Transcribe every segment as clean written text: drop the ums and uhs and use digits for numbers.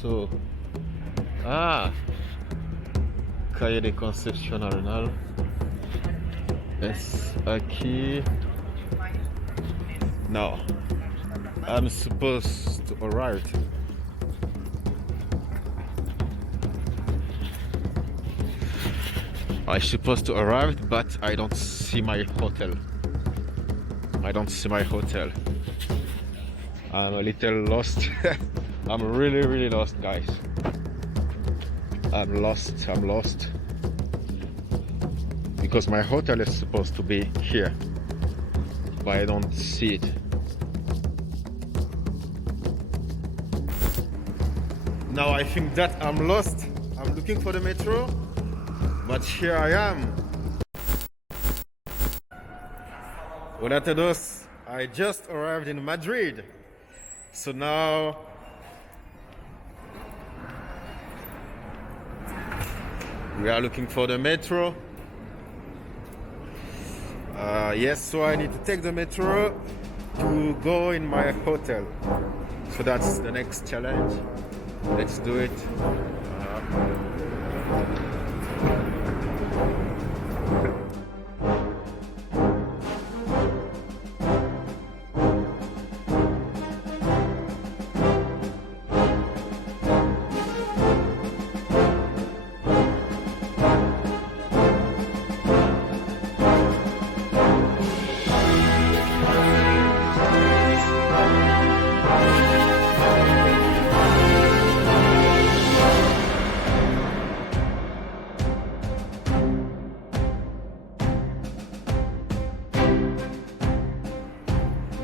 So, ah, calle de Concepción Arenal. Es aquí. No, I'm supposed to arrive. I'm supposed to arrive, but I don't see my hotel. I don't see my hotel. I'm a little lost. I'm really lost, guys. I'm lost. Because my hotel is supposed to be here, but I don't see it. Now I think that I'm lost. I'm looking for the metro, but here I am. Hola a todos. I just arrived in Madrid. So now we are looking for the metro. Yes, so I need to take the metro to go in my hotel. So that's the next challenge. Let's do it.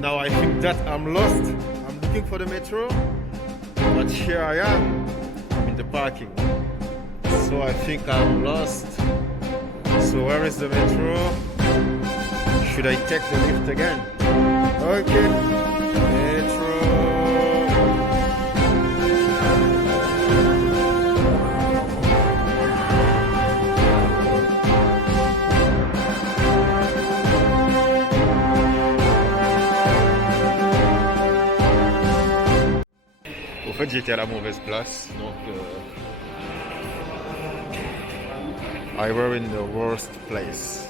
Now I think that I'm lost. I'm looking for the metro, but here I am. I'm in the parking. So I think I'm lost. So where is the metro? Should I take the lift again? Okay. Metro. En fait, j'étais à la mauvaise place, donc I were in the worst place.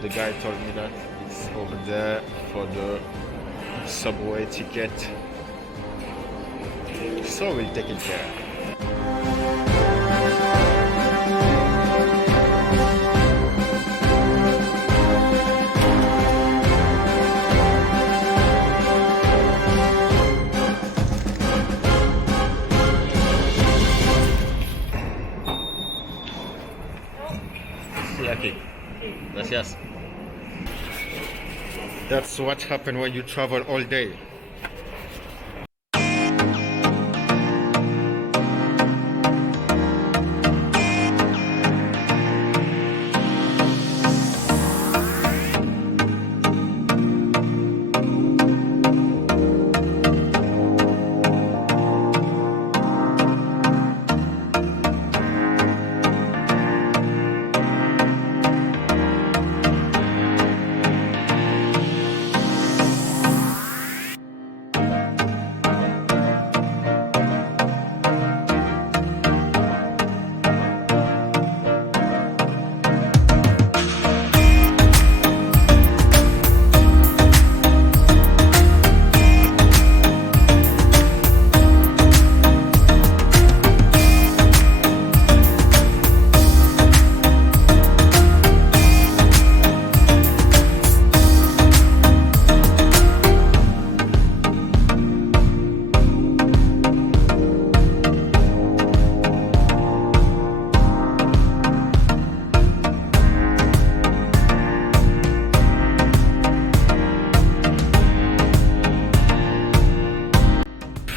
The guy told me that it's over there for the subway ticket, so we'll take it there. Okay. Gracias. That's what happens when you travel all day.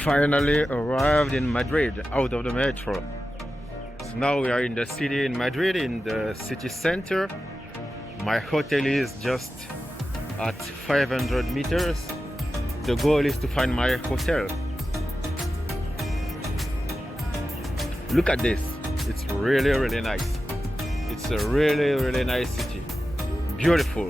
Finally arrived in Madrid, out of the metro. So now we are in the city in Madrid, in the city center. My hotel is just at 500 meters. The goal is to find my hotel. Look at this. It's really nice. It's a really nice city. Beautiful.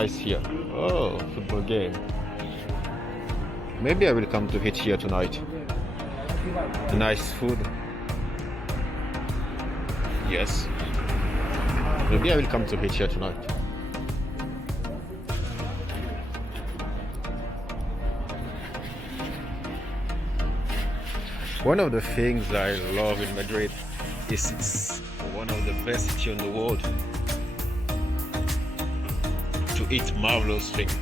nice here. Oh, football game. Maybe I will come to eat here tonight. Nice food. Yes. Maybe I will come to eat here tonight. One of the things I love in Madrid is it's one of the best cities in the world to eat marvelous things.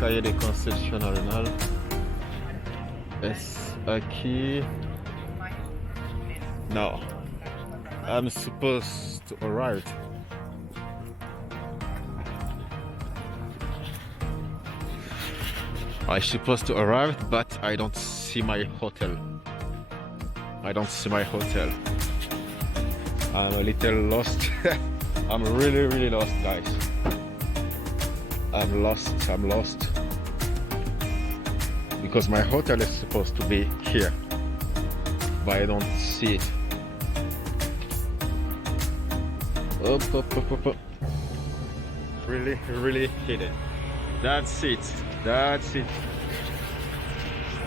Calle de Concepción Arenal. Es aquí. No. I'm supposed to arrive. I'm supposed to arrive, but I don't see my hotel. I don't see my hotel. I'm a little lost. I'm really lost, guys. I'm lost. Because my hotel is supposed to be here, but I don't see it. Up. Really hidden. That's it.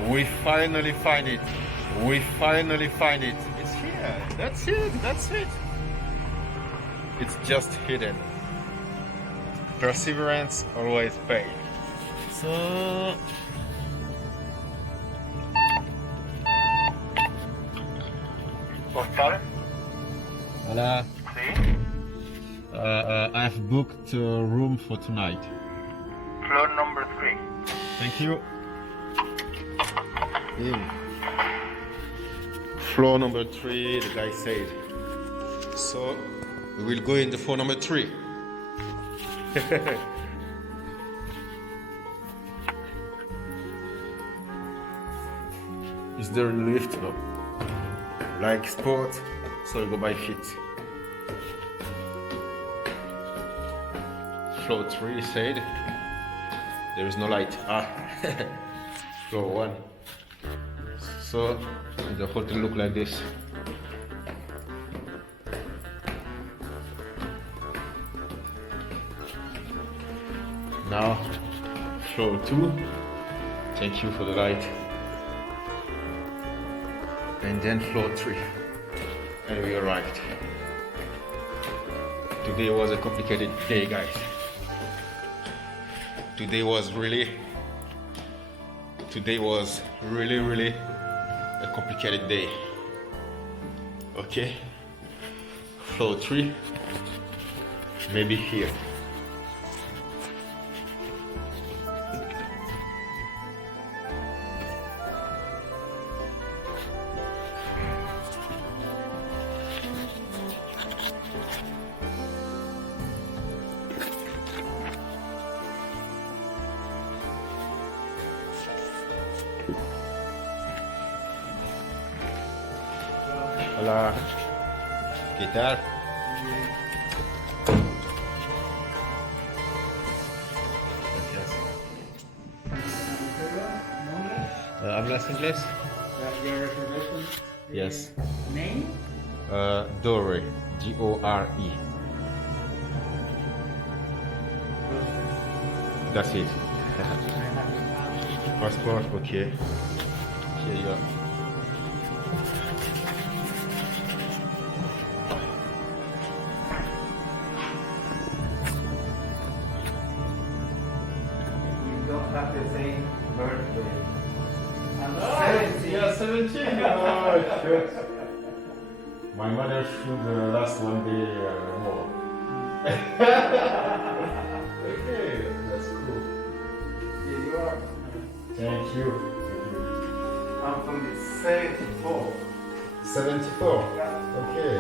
We finally find it. It's here. That's it. It's just hidden. Perseverance always pays. So Hola. Sí. I've booked a room for tonight. Floor number 3. Thank you. Floor number 3, the guy said. So we will go in the floor number 3. Is there a lift? No. Like sport, so we go by feet. Floor 3 said there is no light. Floor 1. So the hotel look like this. Now floor 2. Thank you for the light. And then floor 3. And we arrived. Today was a complicated day, guys. Today was really a complicated day. Okay, floor 3, maybe here. Hola, ¿qué tal? Gracias. ¿Hablas inglés? Your reservation? Yes. Name? Dore, Dore. That's it. Passport, okay. Here you are. Have the same birthday. Yeah, 17. Oh, shit. My mother should last one day more. Okay, that's cool. Here you are. Thank you. I'm from the 74. 74? Yeah. Okay.